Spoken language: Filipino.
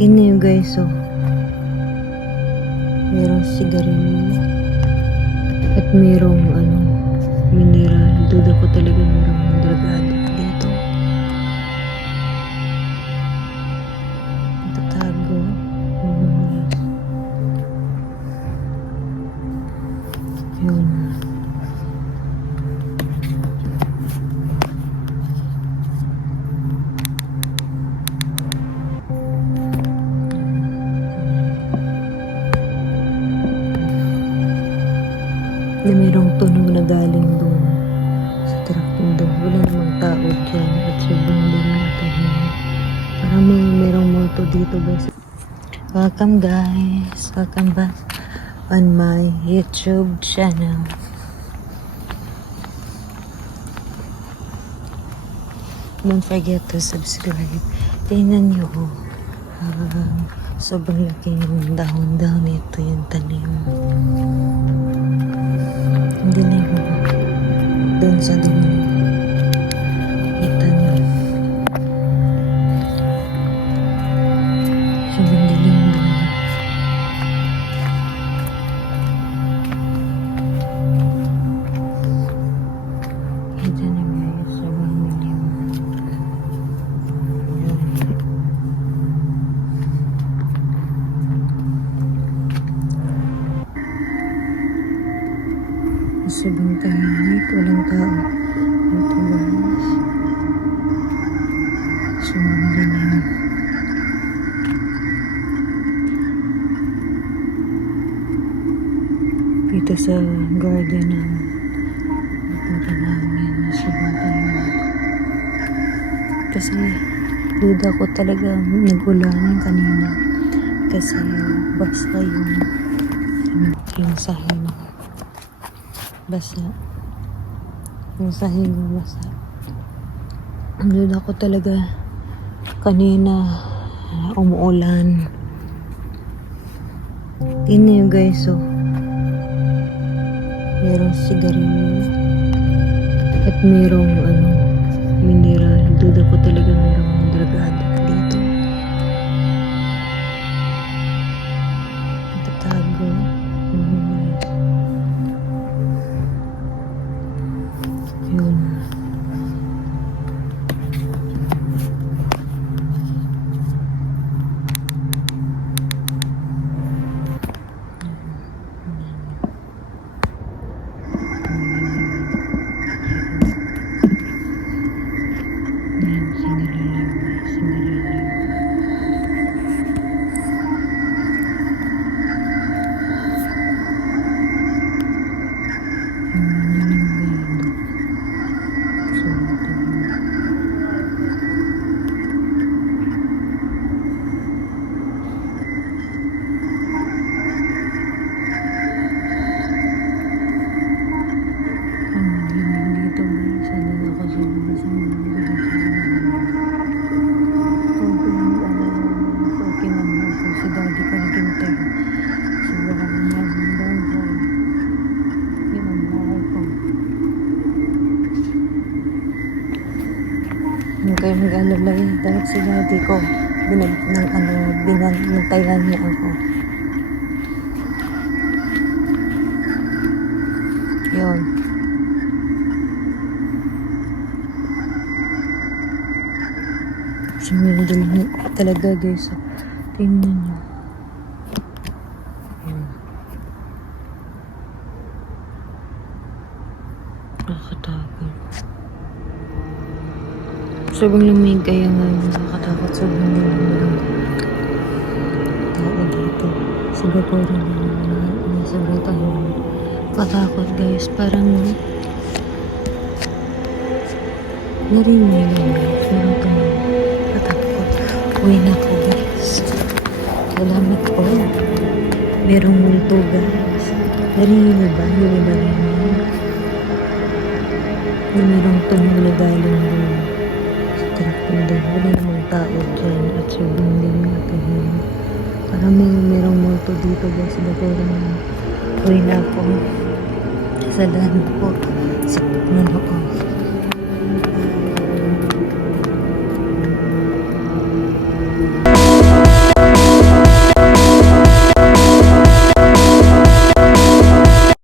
Tingnan nyo guys, oh. Merong sigarilyo. At merong mineral. Duda ko talaga merong drug addict dito. Tatago. Yun. Na mayroong tunog na galing doon sa tracking doon. Wala namang tao dyan at sobrang dami na tahimik. Parang mayroong multo dito guys. Welcome guys. Welcome back on my YouTube channel. Don't forget to subscribe. Tingnan nyo. Sobrang laki yung dahon-dahon nito yung tanim. Hindi na yung doon sa dulo. Kita nyo. Sobrang dilim doon. Kita nyo guys. Sobrang dilim. Sobrang tahimik, walang tao dito guys. Sobrang dilim. Dito sa garden na napunta namin, sobrang tahimik. Kasi duda ko talaga nag-ulan kanina. Kasi basta yung sahig. Basa. Yung sahig basa. Doon ako talaga kanina umuulan. Tingnan nyo guys, oh. Merong sigarilyo. At merong mineral. Duda ko talaga merong drug addict dito. Tatago. Yun. Hindi kayo mag-alala eh. Dahil si daddy ko, binantayan niya ako. Yun. Sumildol niya talaga guys. Tingnan niyo. Nakakatakot. Sobrang lamig kaya ngayon. Nakakatakot. Sobrang lamig. Tao dito. Siguro rin na sobrang tahimik. Katakot guys. Parang narinig yun guys. Parang katakot. Uwi na ko guys. Salamat po. Merong multo guys. Narinig ba? Hindi ba rin? Na merong tunog na galing doon sa tracking doon. Wala namang tao dyan at sobrang dami na tahimik. Parang merong multo dito guys. Siguro na uwi na ako. Salamat po sa pagmanood.